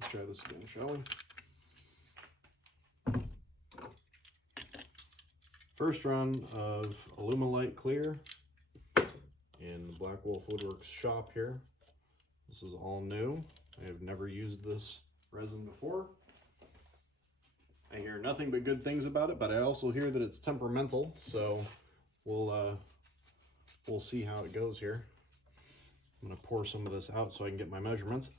Let's try this again, shall we? First run of Alumalite clear in the Black Wolf Woodworks shop here. This is all new. I have never used this resin before. I hear nothing but good things about it, but I also hear that it's temperamental, so we'll see how it goes here. I'm gonna pour some of this out so I can get my measurements.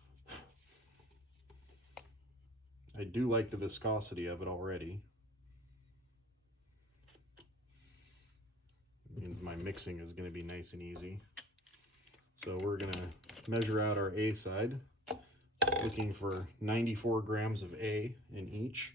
I do like the viscosity of it already. It means my mixing is gonna be nice and easy. So we're gonna measure out our A side, looking for 94 grams of A in each.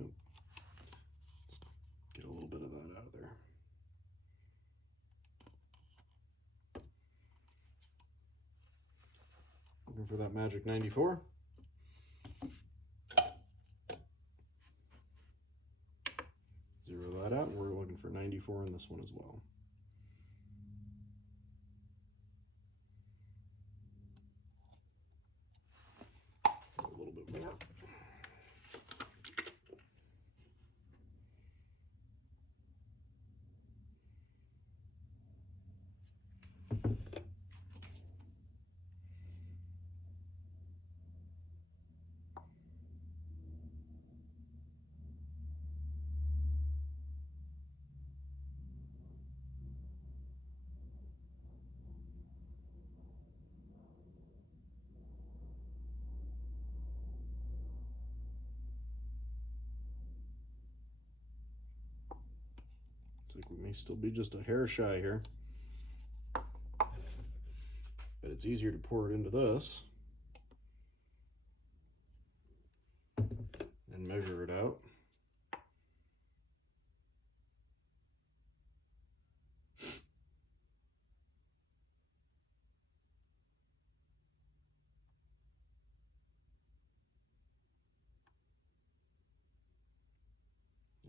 Let's get a little bit of that out of there. Looking for that magic 94. Zero that out, and we're looking for 94 in this one as well. A little bit more. Looks like we may still be just a hair shy here. But it's easier to pour it into this and measure it out.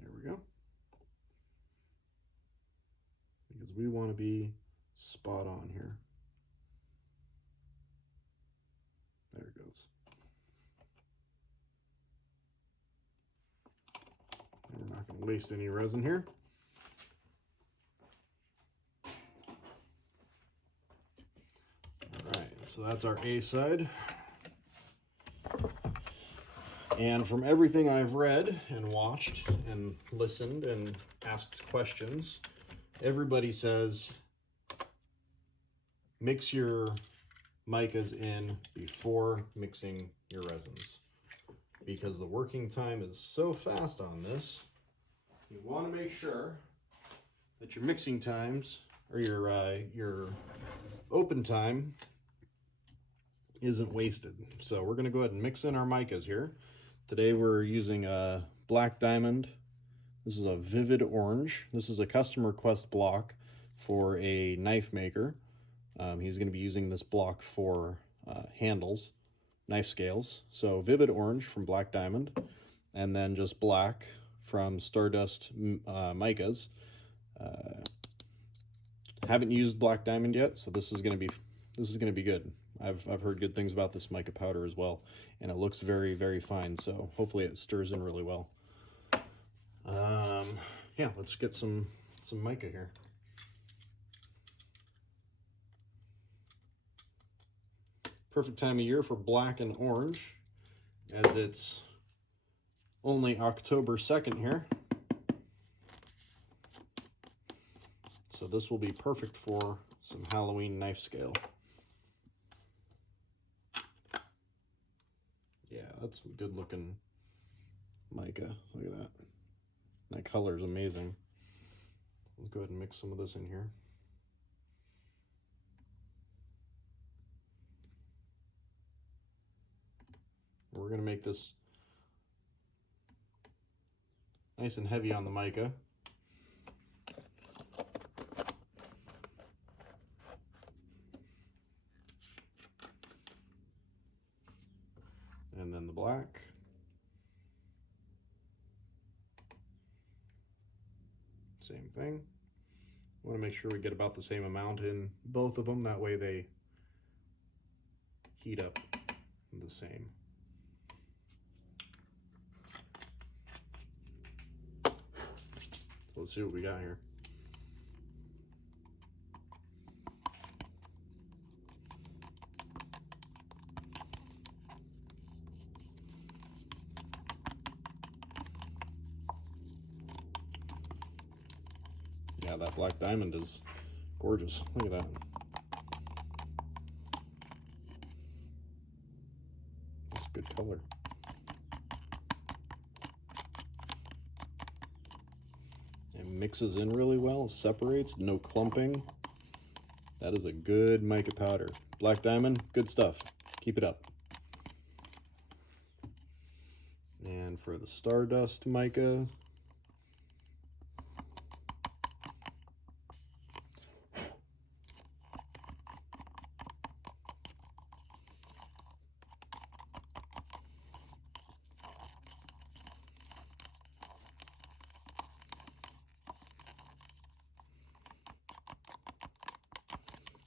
There we go. Because we want to be spot on here. There it goes. And we're not going to waste any resin here. All right, so that's our A side. And from everything I've read and watched and listened and asked questions, everybody says mix your micas in before mixing your resins, because the working time is so fast on this. You want to make sure that your mixing times, or your open time, isn't wasted. So we're going to go ahead and mix in our micas here. Today we're using a Black Diamond. This is a vivid orange. This is a custom request block for a knife maker. He's going to be using this block for handles, knife scales. So vivid orange from Black Diamond, and then just black from Stardust Micas. Haven't used Black Diamond yet, so this is going to be good. I've heard good things about this mica powder as well, and it looks very, very fine. So hopefully it stirs in really well. Yeah, let's get some mica here. Perfect time of year for black and orange, as it's only October 2nd here. So this will be perfect for some Halloween knife scale. Yeah, that's some good looking mica. Look at that. That color is amazing. Let's go ahead and mix some of this in here. We're going to make this nice and heavy on the mica. And then the black. Same thing. Want to make sure we get about the same amount in both of them. That way they heat up the same. Let's see what we got here. Yeah, that black diamond is gorgeous. Look at that. That's a good color. It mixes in really well, separates, no clumping. That is a good mica powder. Black diamond, good stuff. Keep it up. And for the Stardust mica,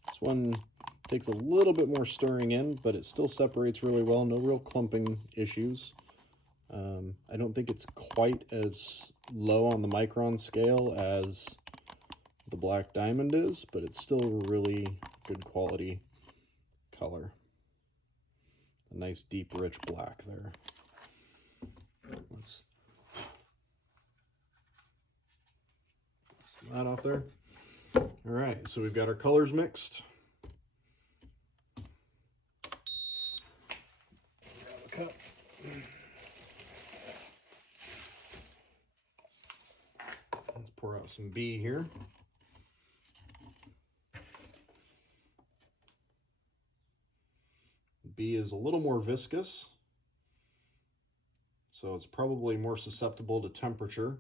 this one takes a little bit more stirring in, but it still separates really well. No real clumping issues. I don't think it's quite as low on the micron scale as the black diamond is, but it's still really good quality color. A nice deep rich black there. Let's get that off there. All right, so we've got our colors mixed. Grab a cup. Let's pour out some B here. B is a little more viscous, so it's probably more susceptible to temperature.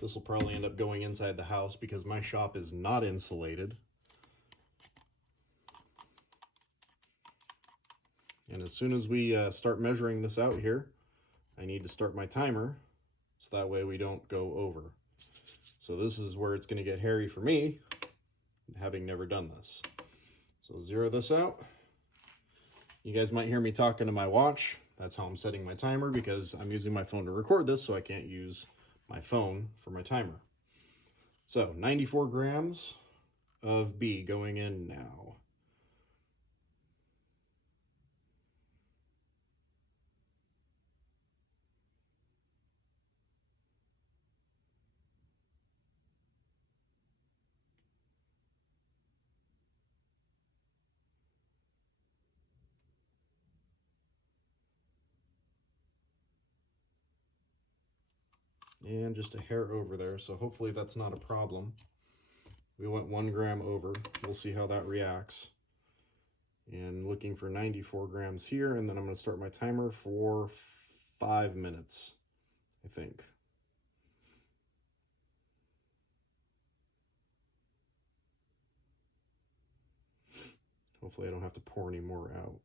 This will probably end up going inside the house because my shop is not insulated. And as soon as we start measuring this out here, I need to start my timer so that way we don't go over. So this is where it's going to get hairy for me, having never done this. So zero this out. You guys might hear me talking to my watch. That's how I'm setting my timer, because I'm using my phone to record this, so I can't use my phone for my timer. So 94 grams of B going in now. And just a hair over there, so hopefully that's not a problem. We went 1 gram over. We'll see how that reacts. And looking for 94 grams here, and then I'm going to start my timer for 5 minutes, I think. Hopefully I don't have to pour any more out.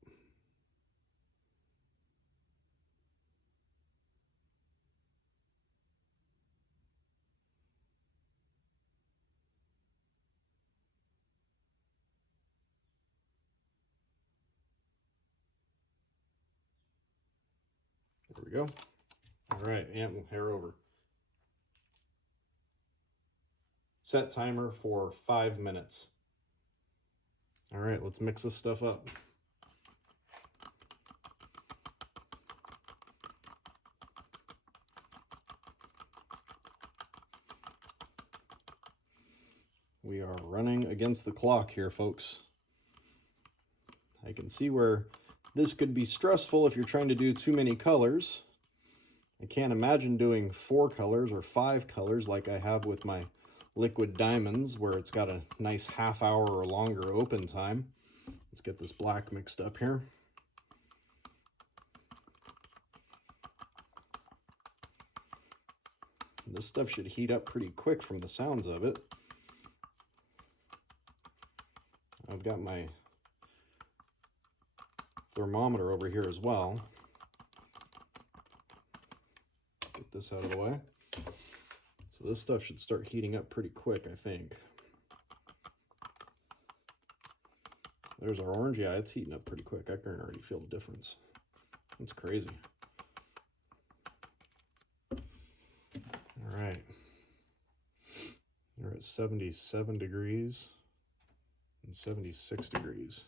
There we go. All right, and we'll hair over. Set timer for 5 minutes. All right, let's mix this stuff up. We are running against the clock here, folks. I can see where this could be stressful if you're trying to do too many colors. I can't imagine doing 4 colors or 5 colors like I have with my liquid diamonds, where it's got a nice half hour or longer open time. Let's get this black mixed up here. This stuff should heat up pretty quick from the sounds of it. I've got my thermometer over here as well. Get this out of the way. So this stuff should start heating up pretty quick, I think. There's our orange. Yeah, it's heating up pretty quick. I can already feel the difference. That's crazy. All right. We're at 77 degrees and 76 degrees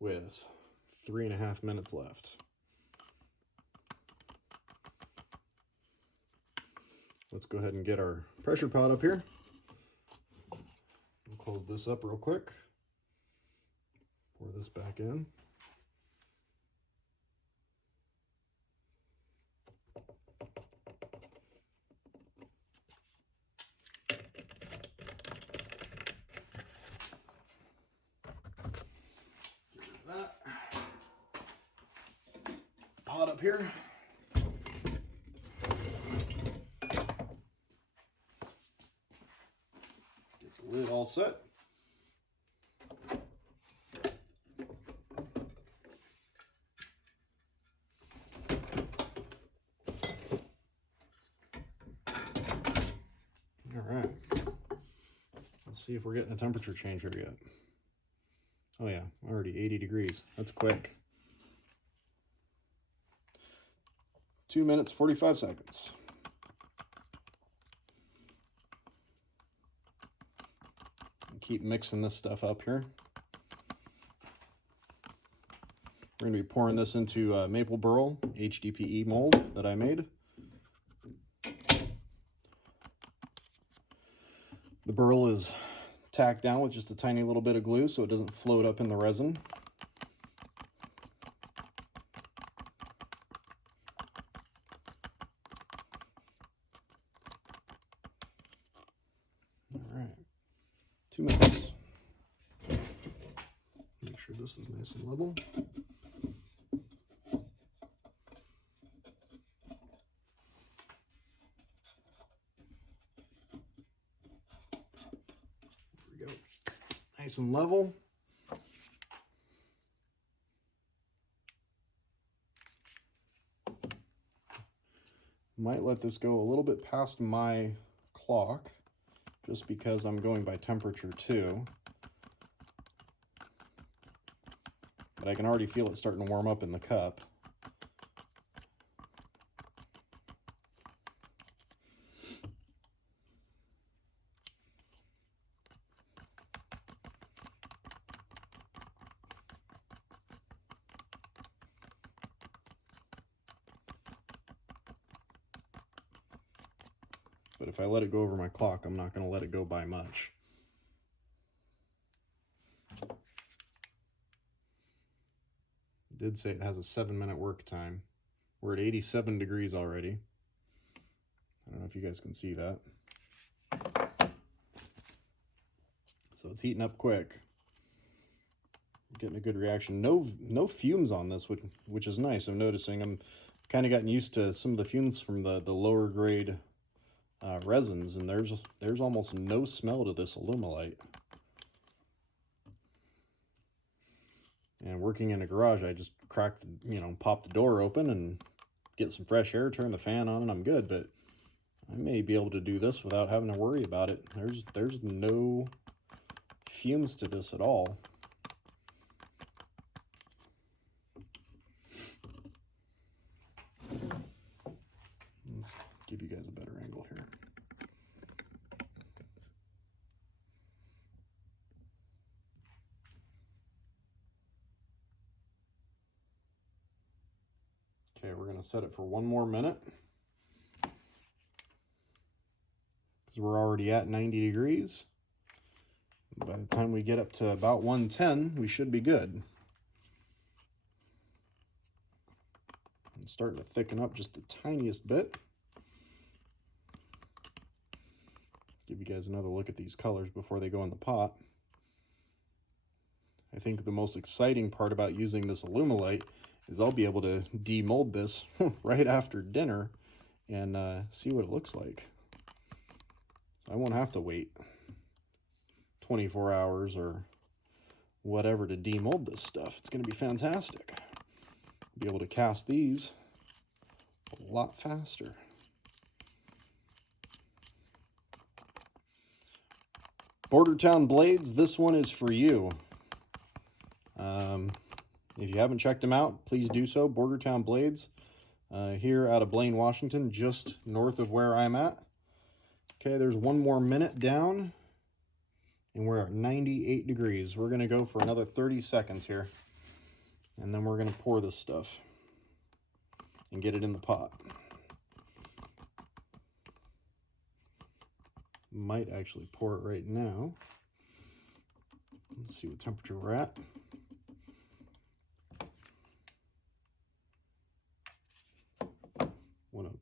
with 3.5 minutes left. Let's go ahead and get our pressure pot up here. We'll close this up real quick. Pour this back in. Get rid of that. Pot up here. Get the lid all set. All right, let's see if we're getting a temperature change here yet. Oh yeah, already 80 degrees. That's quick. 2 minutes, 45 seconds. Keep mixing this stuff up here. We're going to be pouring this into maple burl HDPE mold that I made. The burl is tacked down with just a tiny little bit of glue so it doesn't float up in the resin. All right, 2 minutes. Make sure this is nice and level. There we go. Nice and level. Might let this go a little bit past my clock, just because I'm going by temperature too. But I can already feel it starting to warm up in the cup. But if I let it go over my clock, I'm not going to let it go by much. It did say it has a 7-minute work time. We're at 87 degrees already. I don't know if you guys can see that. So it's heating up quick. I'm getting a good reaction. No fumes on this, which is nice. I'm noticing. I'm kind of gotten used to some of the fumes from the lower grade resins, and there's almost no smell to this Alumalite. And working in a garage, I just pop the door open and get some fresh air, turn the fan on, and I'm good. But I may be able to do this without having to worry about it. There's no fumes to this at all. Let's give you guys a better angle here. Okay, we're going to set it for 1 more minute, because we're already at 90 degrees. By the time we get up to about 110, we should be good. It's starting to thicken up just the tiniest bit. Give you guys another look at these colors before they go in the pot. I think the most exciting part about using this Alumalite is I'll be able to demold this right after dinner and see what it looks like. I won't have to wait 24 hours or whatever to demold this stuff. It's going to be fantastic. Be able to cast these a lot faster. Bordertown blades, this one is for you. If you haven't checked them out, please do so. Bordertown blades, here out of Blaine, Washington, just north of where I'm at. Okay, there's one more minute down, and we're at 98 degrees. We're going to go for another 30 seconds here, and then we're going to pour this stuff and get it in the pot. Might actually pour it right now. Let's see what temperature we're at.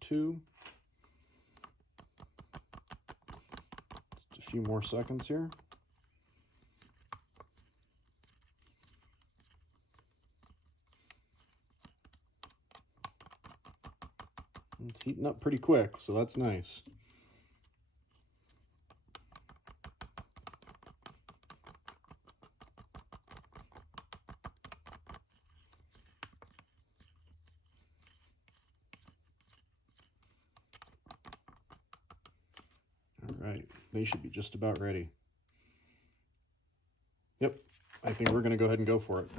Two. Just a few more seconds here. It's heating up pretty quick, so that's nice. Right, they should be just about ready. Yep, I think we're going to go ahead and go for it.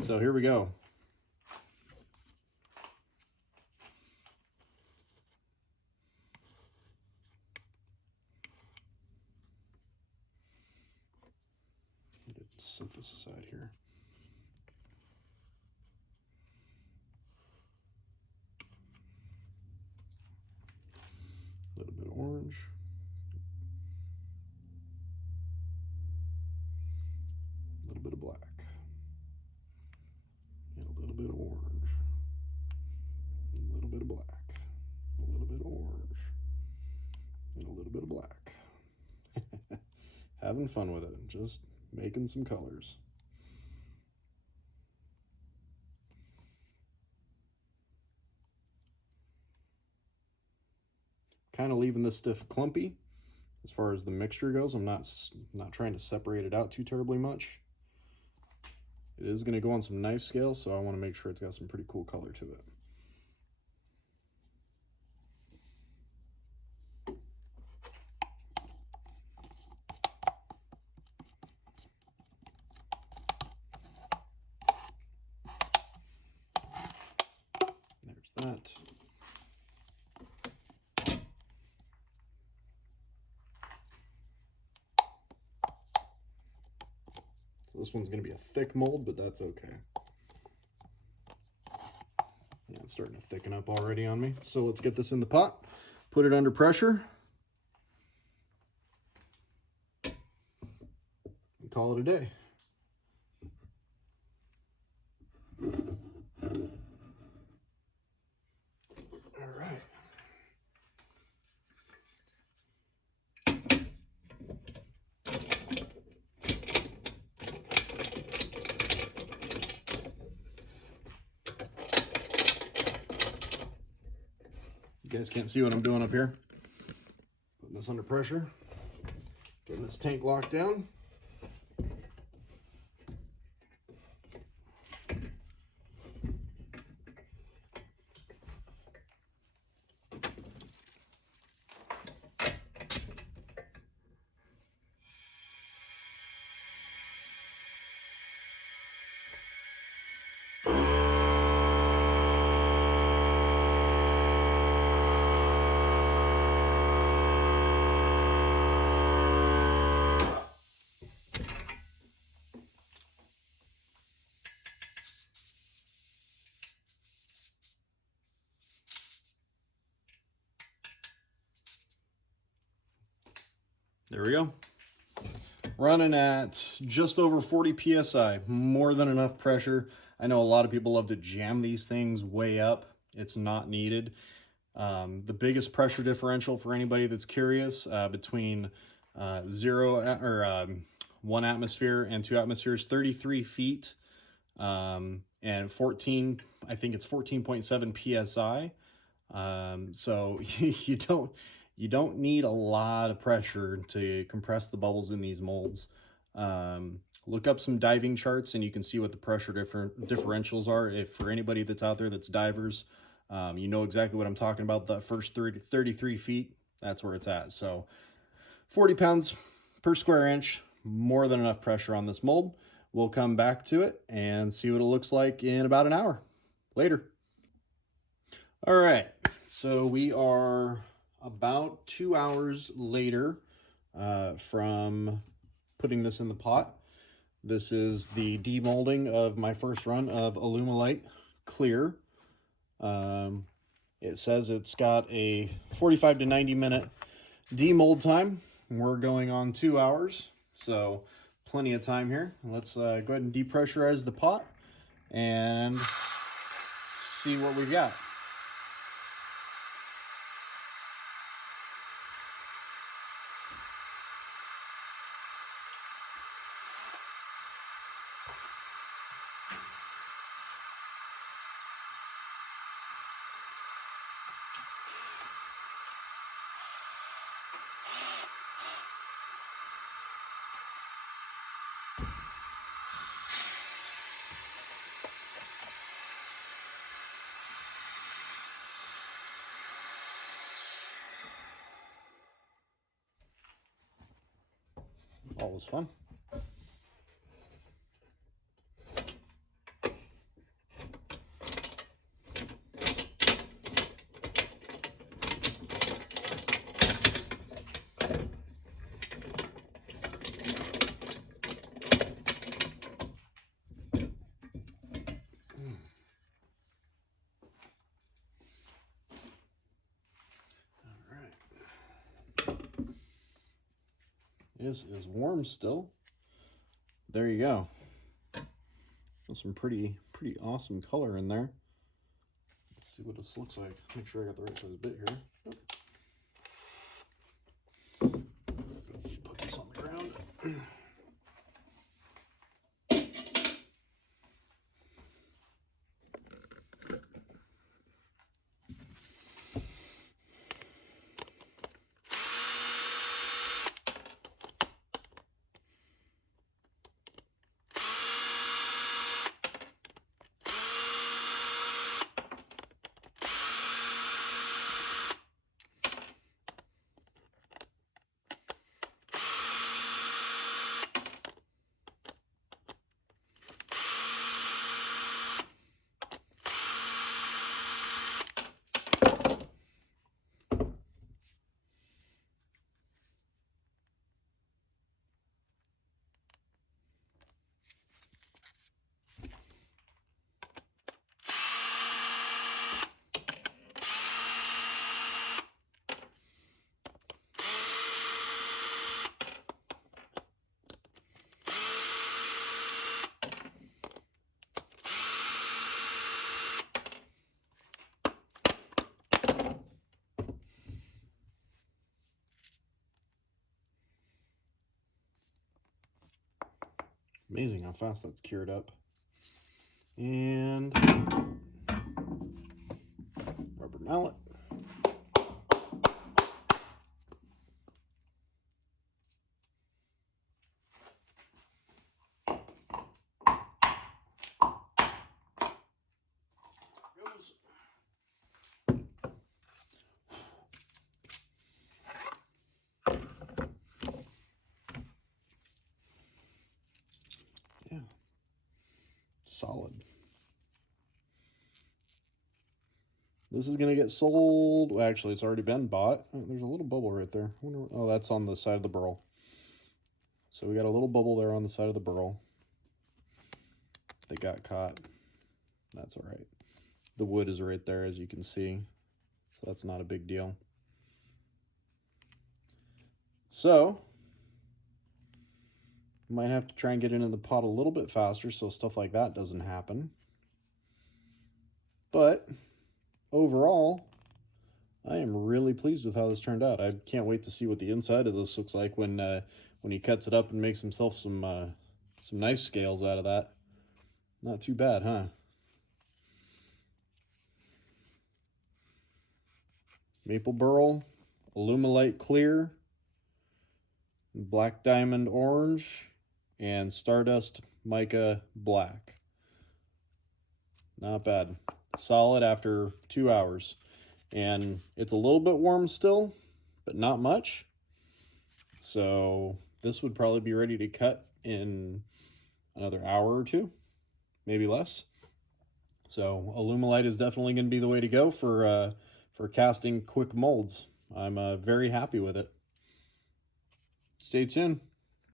So here we go. Let's set this aside here. A little bit of orange. Bit of black and a little bit of orange, a little bit of black, a little bit of orange, and a little bit of black. Having fun with it, just making some colors. Kind of leaving this stuff clumpy as far as the mixture goes. I'm not trying to separate it out too terribly much. It is going to go on some knife scales, so I want to make sure it's got some pretty cool color to it. There's that. This one's going to be a thick mold, but that's okay. Yeah, it's starting to thicken up already on me. So let's get this in the pot, put it under pressure, and call it a day. All right. You guys can't see what I'm doing up here. Putting this under pressure, getting this tank locked down. There we go. Running at just over 40 psi, more than enough pressure. I know a lot of people love to jam these things way up. It's not needed. The biggest pressure differential for anybody that's curious between 1 atmosphere and 2 atmospheres, 33 feet and 14, I think it's 14.7 psi. So you don't need a lot of pressure to compress the bubbles in these molds. Look up some diving charts and you can see what the pressure differentials are. If for anybody that's out there that's divers, you know exactly what I'm talking about. The first 33 feet, that's where it's at. So 40 pounds per square inch, more than enough pressure on this mold. We'll come back to it and see what it looks like in about an hour. Later. All right, so we are about 2 hours later from putting this in the pot. This is the demolding of my first run of Alumalite Clear. It says it's got a 45 to 90 minute demold time. We're going on 2 hours, so plenty of time here. Let's go ahead and depressurize the pot and see what we got. Always fun. This is warm still. There you go. There's some pretty awesome color in there. Let's see what this looks like. Make sure I got the right size bit here. Put this on the ground. Amazing how fast that's cured up. And rubber mallet. Goes. Yeah. Solid. This is gonna get sold. Well, actually, it's already been bought. Oh, there's a little bubble right there. I wonder, oh, that's on the side of the burl. So we got a little bubble there on the side of the burl. They got caught. That's all right. The wood is right there, as you can see. So that's not a big deal. So Might have to try and get into the pot a little bit faster so stuff like that doesn't happen. But overall, I am really pleased with how this turned out. I can't wait to see what the inside of this looks like when he cuts it up and makes himself some knife scales out of that. Not too bad, huh? Maple burl, Alumalite clear, black diamond orange, and stardust mica black. Not bad. Solid after 2 hours. And it's a little bit warm still, but not much. So this would probably be ready to cut in another hour or two, maybe less. So Alumalite is definitely going to be the way to go for casting quick molds. I'm very happy with it. Stay tuned.